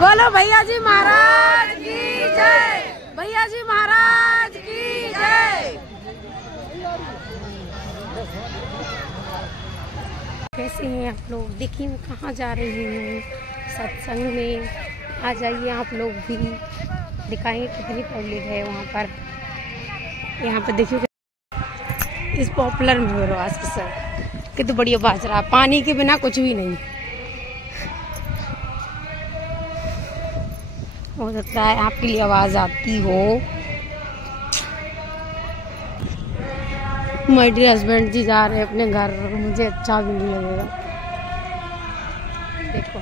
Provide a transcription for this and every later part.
बोलो भैया जी महाराज की जय, भैया जी महाराज की जय। कैसे हैं आप लोग? देखिए मैं कहाँ जा रही हूँ, सत्संग में। आ जाइए आप लोग भी, दिखाएंगे कितनी पब्लिक है वहाँ पर। यहाँ पर देखिए इस पॉपुलर में हो रहा है सत्संग, कितना बढ़िया बाज रहा है। पानी के बिना कुछ भी नहीं हो सकता है आपके लिए आवाज आती हो। माय डियर हस्बैंड जी जा रहे हैं अपने घर, मुझे अच्छा भी नहीं लगेगा। देखो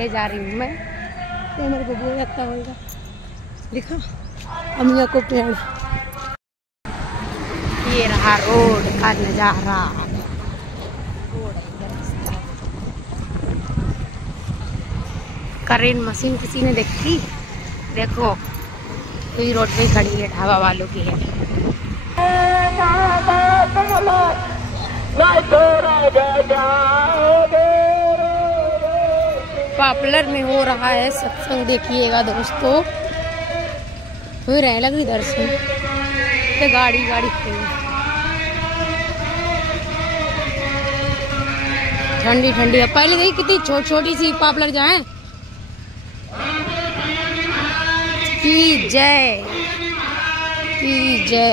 ये जा रही हूँ मैं, ये मेरे को बहुत अच्छा होगा। देखा अम्मिया को पेड़, ये रहा रोड का नजारा। करेंट मशीन किसी ने देखी? देखो कोई रोड पे खड़ी है, ढाबा वालों की है। पॉपुलर में हो रहा है सत्संग, देखिएगा दोस्तों। हो रहे लगी दर्शन, तो गाड़ी ठंडी ठंडी है। पहले देखी कितनी छोटी सी पॉपुलर जाए। की जय की जय।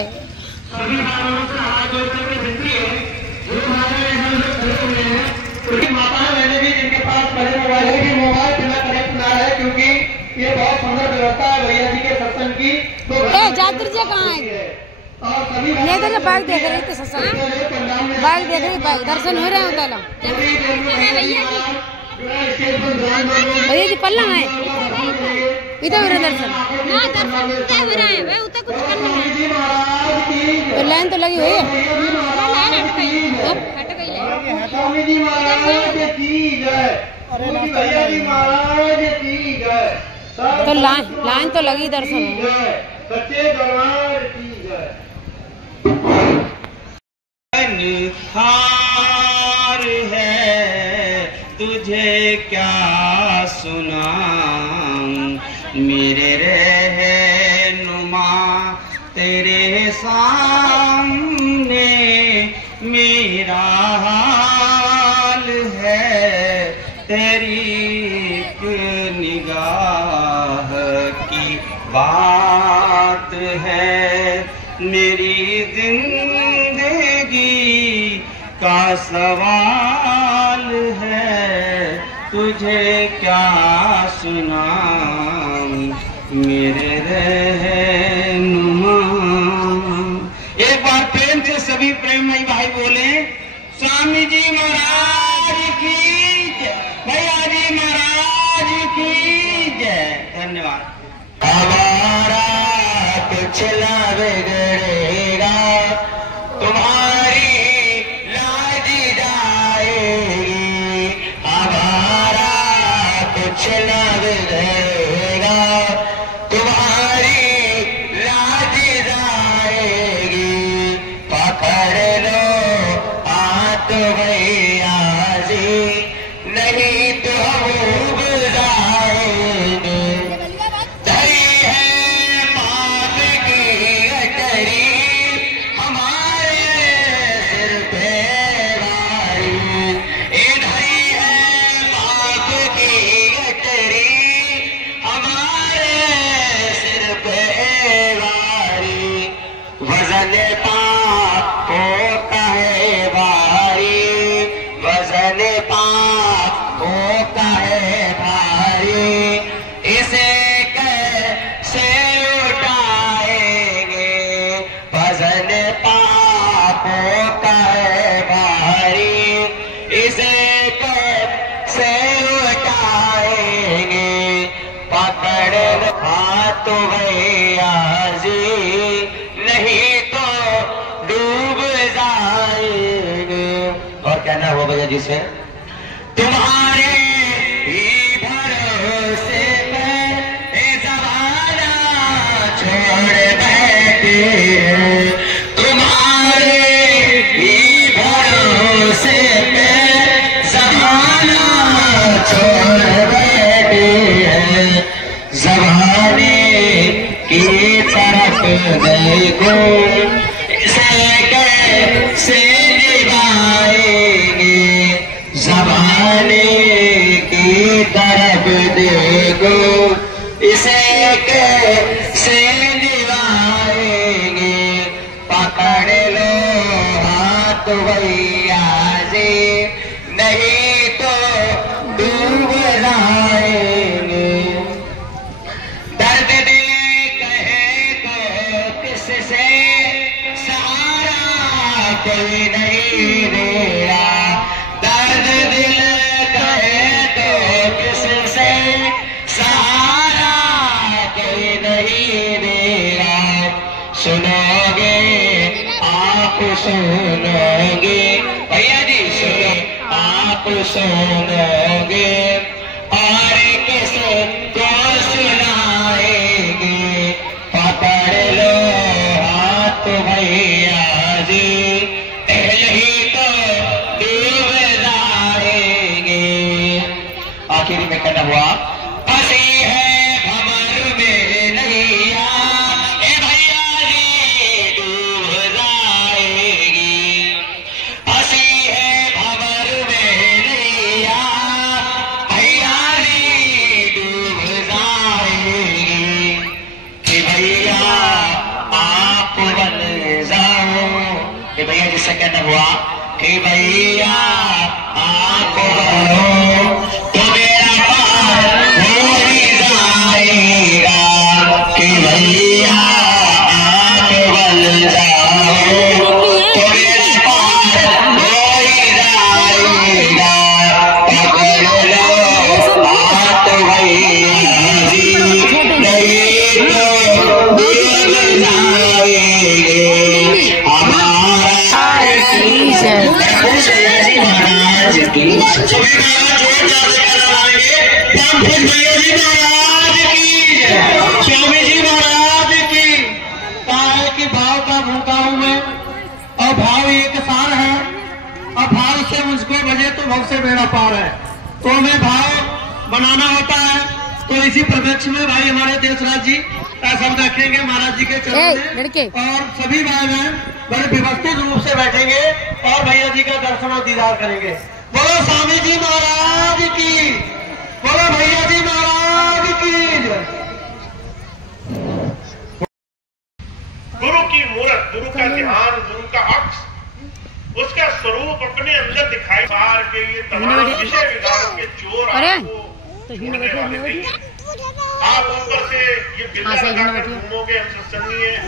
क्योंकि ये बहुत सुंदर व्यवस्था है भैया जी के सत्संग की। तो जाकर जी कहाँ है? इधर बाइक देख रही थी सत्संग, बाइक देख रही, बाइक दर्शन हो रहे हैं। भैया जी पल्ला है इधर हो रहे दर्शन, हो रहा है वह उतना कुछ करना है। तो लाइन तो लगी हुई है, तो लाइन तो लगी दर्शन है। सच्चे दरबार की हार है, तुझे क्या सुनाऊं मेरे रहनुमा, तेरे सामने मेरा हाल है। तेरी एक निगाह की बात है, मेरी जिंदगी का सवाल है। तुझे क्या सुनाऊं मेरे रहनुमा। एक बार प्रेम से सभी प्रेममयी भाई बोले, स्वामी जी महाराज की जय, भैया जी महाराज की जय। धन्यवाद। हमारा कुछ ना बिगड़ेगा, तुम्हारी लाज जाएगी। हमारा कुछ ना बिगड़ेगा, तुम्हारी लाज जाएगी। पकड़ लो हाथ भैया जी, नहीं तो डूब जाएंगे। धरी है पाप की गठरी, हमारे सिर पे भारी। ये धरी है पाप की गठरी, हमारे सिर पे भारी। वजन पाप होता है भारी, वजन पाप होता है भारी। इसे कैसे उठाएंगे, वजन पाप होता है भारी। इसे कैसे उठाएंगे, पकड़ हाथ भैया जी, नहीं तो डूब जाएंगे। और कहना हो भैया जी से, तुम्हारे ही भरोसे पे ज़माना छोड़ बैठे हैं। तुम्हारे ही भरोसे पे ज़माना छोड़ बैठे हैं। पानी की तरफ देखो, इसे कैसे निभाएंगे, पकड़ लो हाथ भैया जी, नहीं तो डूब जाएंगे। दर्द दिल कहे तो किससे सहारा कोई नहीं दे रहा, दर्द दिल कहे तो किससे सहारा कोई नहीं दे रहा। सुनोगे आप सुनोगे भैया जी, सुनो आप सुनोगे और किस को सुनाएंगे, पकड़ लो हाथ भैया जी, यही तो डूब जाएंगे। आखिरी में कहना हुआ, फंसी है भंवर में नैया, ए भैया जी डूब जाएगी, फंसी है भंवर में नैया, भैया जी डूब जाएगी। कि भैया आप बन जाओ, कि भैया जिससे कहना हुआ कि भैया आप बनो तो मेरा पार हो ही जाएगा, कि भैया आप बन जाओ तो मेरा पार हो ही जाएगा, पकड़ लो हाथ भैया जी, नहीं तो डूब जाएंगे। हमारा महाराज की सभी स्वामी जी महाराज की। कहा कि भाव का भूखा हूं मैं, और भाव एक सार है, और भाव से मुझको बजे तो भव से बेड़ा पार है। तो हमें भाव बनाना होता है। तो इसी प्रदक्ष में भाई हमारे देशराज जी सब रखेंगे महाराज जी के चरण में, और सभी भाई बहन बड़े व्यवस्थित रूप से बैठेंगे और भैया जी का दर्शन और दीदार करेंगे। बोलो स्वामी जी महाराज की, बोलो भैया जी महाराज की। गुरु की मूर्त, गुरु का ध्यान, गुरु का अक्ष, उसका स्वरूप अपने अंदर दिखाई बार के ये तमाम विषय विकारों के चोर आपको छोड़ने वाले नहीं है। आप ऊपर से ये बिल्ला लगाकर घूमोगे, हम सत्संगी हैं,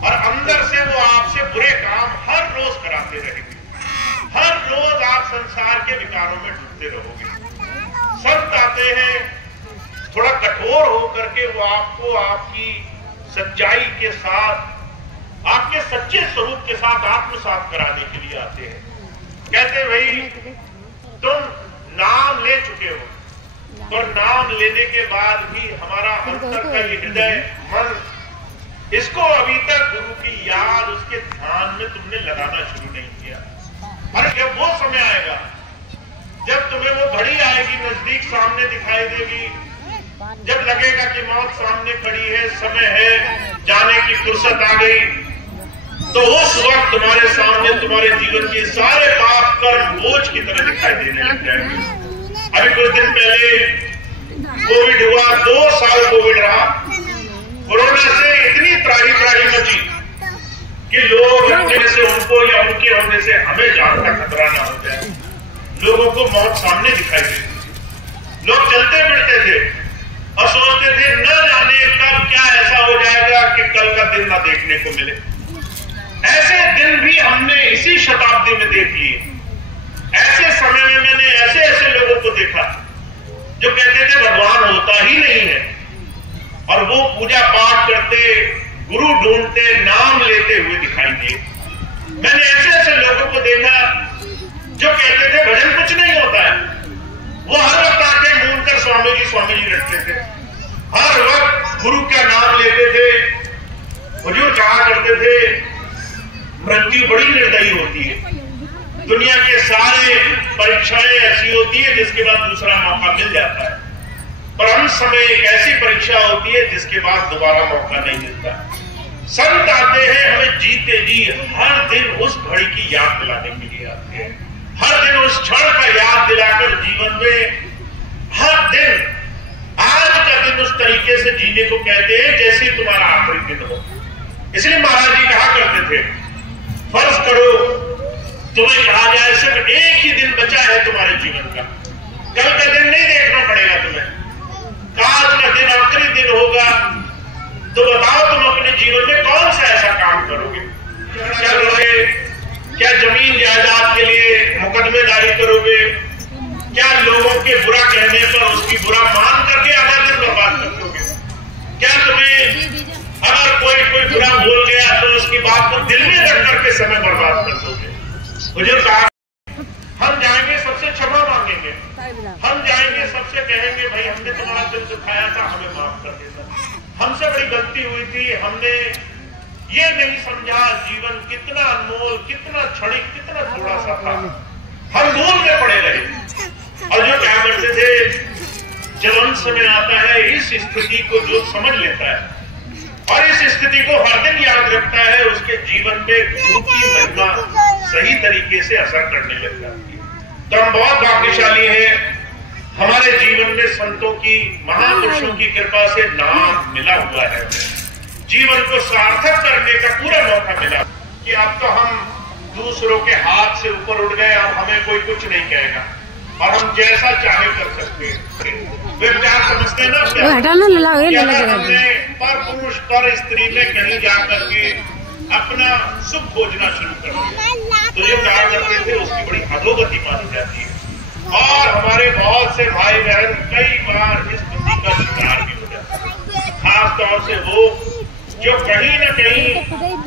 और अंदर से वो आपसे बुरे काम हर रोज कराते रहेंगे। हर रोज आप संसार के विकारों में डूबते रहोगे। संत आते हैं थोड़ा कठोर होकर के, वो आपको आपकी सच्चाई के साथ, आपके सच्चे स्वरूप के साथ आत्मसात कराने के लिए आते हैं। कहते भाई तुम नाम ले चुके हो, और नाम लेने के बाद भी हमारा अंतर का ये हृदय मन, इसको अभी तक गुरु की याद, उसके ध्यान में तुमने लगाना शुरू नहीं किया। अरे जब वो समय आएगा, जब तुम्हें वो घड़ी आएगी, नजदीक सामने दिखाई देगी, जब लगेगा कि मौत सामने खड़ी है, समय है, जाने की फुर्सत आ गई, तो उस वक्त तुम्हारे सामने तुम्हारे जीवन के सारे पाप कर्म बोझ की तरह दिखाई देने लग जाएंगे। अभी कुछ दिन पहले कोविड हुआ, 2 साल कोविड रहा। कोरोना से इतनी त्राही मची कि लोग होने से उनको या उनके होने से हमें जान का खतरा ना हो जाए। लोगों को मौत सामने दिखाई देती। लोग चलते फिरते थे और सोचते थे न जाने कब क्या ऐसा हो जाएगा कि कल का दिन ना देखने को मिले। ऐसे दिन भी हमने इसी शताब्दी में देख लिए। ऐसे समय में मैंने ऐसे लोगों को देखा जो कहते थे भगवान होता ही नहीं है, और वो पूजा पाठ करते, गुरु ढूंढते, नाम लेते हुए दिखाई दिए। मैंने ऐसे लोगों को देखा जो कहते थे भजन कुछ नहीं होता है। वो हर वक्त आके मूंद कर स्वामी जी रखते थे, हर वक्त गुरु का नाम लेते थे। हुजूर कहा करते थे मृत्यु बड़ी निर्दयी होती है। दुनिया के सारे परीक्षाएं ऐसी होती है जिसके बाद दूसरा मौका मिल जाता है, पर अंत समय एक ऐसी परीक्षा होती है जिसके बाद दोबारा मौका नहीं मिलता। संत आते हैं हमें जीते जी हर दिन उस घड़ी की याद दिलाने के लिए आते हैं। हर दिन उस क्षण का याद दिलाकर जीवन में हर दिन आज का दिन उस तरीके से जीने को कहते हैं जैसे तुम्हारा आखिरी दिन हो। इसलिए महाराज जी कहा करते थे, फर्ज करो तुम्हें कहा जाए सिर्फ एक ही दिन बचा है तुम्हारे जीवन का, कल का दिन नहीं देखना पड़ेगा तुम्हें, आज का दिन आखिरी दिन होगा, तो बताओ तुम अपने जीवन में कौन सा ऐसा काम करोगे? क्या करोगे? क्या जमीन जायदाद के लिए मुकदमेदारी करोगे? क्या लोगों के बुरा कहने पर उसकी बुरा मान करके आधा दिन बर्बाद कर दोगे? क्या तुम्हें अगर कोई बुरा बोल गया तो उसकी बात को दिल में रख करके समय बर्बाद कर दोगे? मुझे कहा हम जाएंगे सबसे क्षमा मांगेंगे, हम जाएंगे सबसे कहेंगे भाई हमने तुम्हारा दिल दुखाया था, हमें माफ कर देना, हमसे बड़ी गलती हुई थी, हमने ये नहीं समझा जीवन कितना अनमोल, कितना क्षणिक, कितना थोड़ा सा था, हम भूल में पड़े रहे। और जो क्या करते थे, जब अंत समय आता है इस स्थिति को जो समझ लेता है और इस स्थिति को हर दिन याद रखता है, उसके जीवन में गुरु की महिमा सही तरीके से असर करने लग जाती है। तो हम बहुत भाग्यशाली हैं, हमारे जीवन में संतों की, महापुरुषों की कृपा से नाम मिला हुआ है, जीवन को सार्थक करने का पूरा मौका मिला कि अब तो हम दूसरों के हाथ से ऊपर उठ गए, अब हमें कोई कुछ नहीं कहेगा और हम जैसा चाहे कर सकते हैं। वे क्या समझते हैं ना, हमने पर पुरुष पर स्त्री में कहीं जाकर के अपना सुख खोजना शुरू कर दिया, तो जो प्यार करते थे उसकी बड़ी अधोगति मानी जाती है। और हमारे बहुत से भाई बहन कई बार इस बुद्धि का शिकार भी हो जाते हैं, खास तौर से वो जो कहीं न कहीं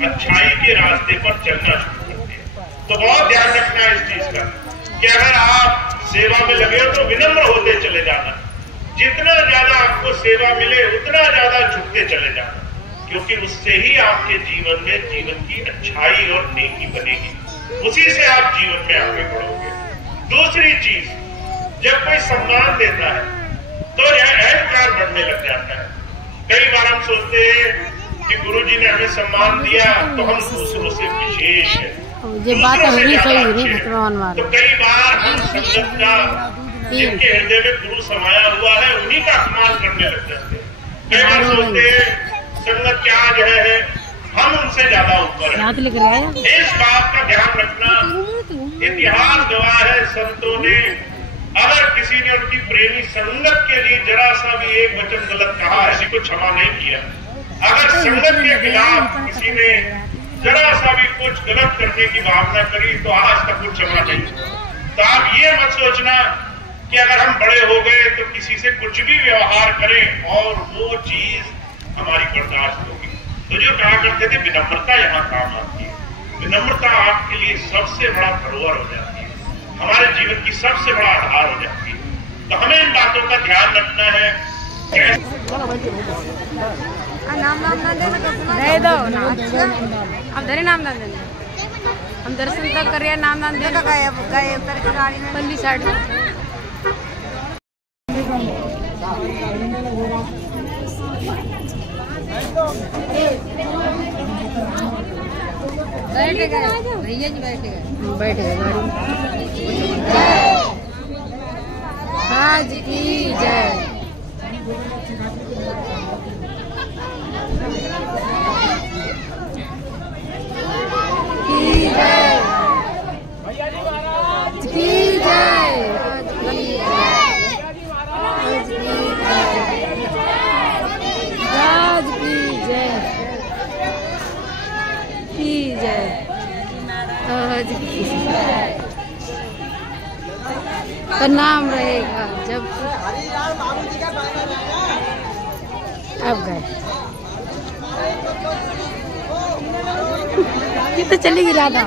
अच्छाई के रास्ते पर चलना शुरू करते हैं। तो बहुत ध्यान रखना है इस चीज का कि अगर आप सेवा में लगे हो तो विनम्र होते चले जाना, जितना ज्यादा आपको सेवा मिले उतना ज्यादा झुकते चले जाना, क्योंकि उससे ही आपके जीवन में जीवन की अच्छाई और नेकी बनेगी, उसी से आप जीवन में आगे बढ़ोगे। दूसरी चीज, जब कोई सम्मान देता है तो यह अहंकार बढ़ने लग जाता है। कई बार हम सोचते हैं कि गुरुजी ने हमें सम्मान दिया तो हम दूसरों से विशेष है, ये बात होनी चाहिए। तो कई बार हम संगत का, जिनके हृदय में गुरु समाया हुआ है, उन्हीं का अपमान करने लग जाते हैं। कई बार सोचते हैं संगत क्या जो है हम उनसे ज्यादा ऊपर है। इस बात का ध्यान रखना, इतिहास गवाह है, संतों ने अगर किसी ने उनकी प्रेमी संगत के लिए जरा सा भी एक वचन गलत कहा, ऐसी को क्षमा नहीं किया। अगर संगत के खिलाफ किसी ने जरा सा भी कुछ गलत करने की भावना करी तो आज तक कुछ क्षमा नहीं। तो आप ये मत सोचना कि अगर हम बड़े हो गए तो किसी से कुछ भी व्यवहार करें और वो चीज हमारी बर्दाश्त होगी। तो जो कहा करते थे विनम्रता यहाँ काम आती है, विनम्रता आपके लिए सबसे बड़ा धरोहर हो जाती है, हमारे जीवन की सबसे बड़ा आधार हो जाती है। तो हमें इन बातों का ध्यान रखना है। नाम दे दो ना, अब धरे नाम दान देना, हम दर्शन तक कर रहे हैं, नाम दान देना पल्ली साइड में बैठ गए भैया जी, बैठ गए गाड़ी। आज की जय। का नाम रहेगा जब अब गए ये तो चली गई राधा।